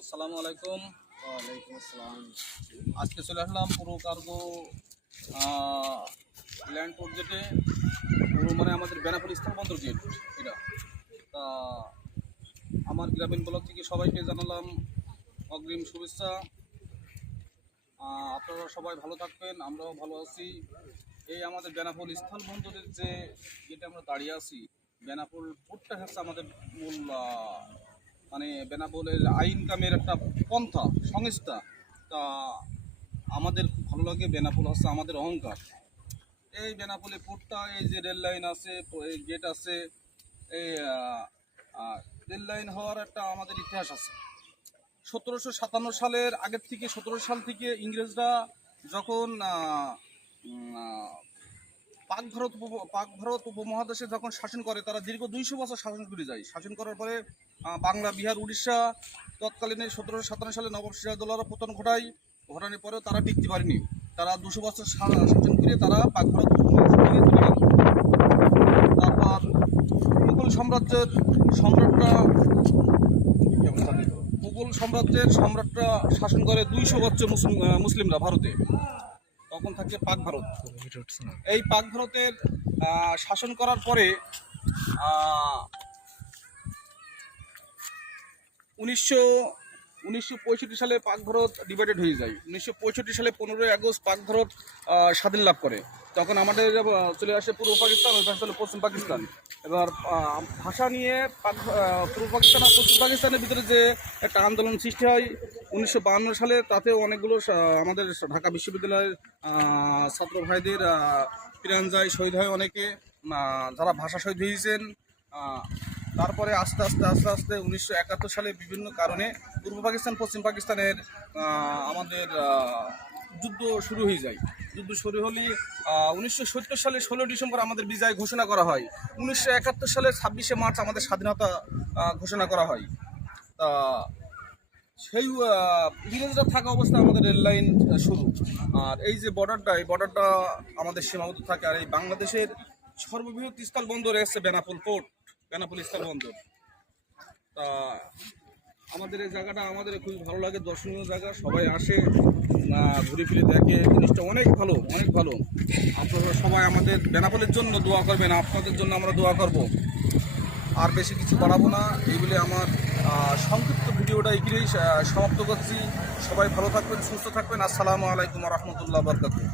আসসালামু আলাইকুম। ওয়ালাইকুম আসসালাম। আজকে চলে আসলাম পুরো কার্গো ল্যান্ড পোর্ট গেটে, পুরো মানে আমাদের বেনাপোল স্থলবন্দর গেট এটা। তা আমার গ্রামীণ ব্লক থেকে সবাইকে জানালাম অগ্রিম শুভেচ্ছা। আপনারা সবাই ভালো থাকবেন, আমরাও ভালো আছি। এই আমাদের বেনাপোল স্থলবন্দরের যে গেটে আমরা দাঁড়িয়ে আছি, বেনাপোল পোর্টটা হচ্ছে আমাদের মূল মানে বেনাপোলের ইনকামের একটা পন্থা সংস্থা। তা আমাদের খুব ভালো লাগে, বেনাপোল হচ্ছে আমাদের অহংকার। এই বেনাপোলে পোর্টটা, এই যে রেল লাইন আছে, এই গেট আছে, এই রেল লাইন হওয়ার একটা আমাদের ইতিহাস আছে। 1757 সালের আগের থেকে, 17 সাল থেকে ইংরেজরা যখন পাক ভারত উপমহাদেশে যখন শাসন করে, তারা দীর্ঘ 200 বছর শাসন করে যায়। শাসন করার পরে বাংলা, বিহার, উড়িষ্যা তৎকালীন 1757 সালে নবাব সিরাজউদ্দৌলার পতন ঘটানোর পরেও তারা টিকতে পারেনি। তারা 200 বছর শাসন করে তারা পাক ভারত উপমহাদেশে চলে গেল। তারপর মুঘল সাম্রাজ্যের সম্রাটরা শাসন করে 200 বছর মুসলিমরা ভারতে। তখন থাকে পাক ভারত। এই পাক ভারতের শাসন করার পরে 1965 সালে পাক ভারত ডিভাইডেড হয়ে যায়। 1965 সালে 15ই আগস্ট পাক ভারত স্বাধীন লাভ করে। তখন আমাদের চলে আসে পূর্ব পাকিস্তান, ওই পাশে পশ্চিম পাকিস্তান। এবার ভাষা নিয়ে পূর্ব পাকিস্তান আর পশ্চিম পাকিস্তানের ভিতরে যে একটা আন্দোলন সৃষ্টি হয় 1952 সালে, তাতেও অনেকগুলো আমাদের ঢাকা বিশ্ববিদ্যালয়ের ছাত্র ভাইদের প্রাণ যায়, শহীদ হয় অনেকে, যারা ভাষা শহীদ হয়েছেন। তারপরে আস্তে আস্তে 1971 সালে বিভিন্ন কারণে পূর্ব পাকিস্তান পশ্চিম পাকিস্তানের আমাদের যুদ্ধ শুরু হয়ে যায়। যুদ্ধ শুরু হলে 1970 সালে 16 ডিসেম্বর আমাদের বিজয় ঘোষণা করা হয়। 1971 সালে 26শে মার্চ আমাদের স্বাধীনতা ঘোষণা করা হয়। তা সেই ইংরেজরা থাকা অবস্থায় আমাদের রেল লাইন শুরু। আর এই যে বর্ডারটা আমাদের সীমাবদ্ধ থাকে। আর এই বাংলাদেশের সর্ববৃহৎ স্থল বন্দর এসছে বেনাপোল পোর্ট, বেনাপোল স্থলবন্দর। তা আমাদের এই জায়গাটা আমাদের খুবই ভালো লাগে, দর্শনীয় জায়গা। সবাই আসে, ঘুরে ফিরে দেখে, জিনিসটা অনেক ভালো, অনেক ভালো। আপনারা সবাই আমাদের বেনাপোলের জন্য দোয়া করবেন, আপনাদের জন্য আমরা দোয়া করব। আর বেশি কিছু বাড়াবো না, এই বলে আমার সংক্ষিপ্ত ভিডিওটা এখানেই সমাপ্ত করছি। সবাই ভালো থাকবেন, সুস্থ থাকবেন। আসসালামু আলাইকুম ওয়া রাহমাতুল্লাহি ওয়া বারাকাতুহু।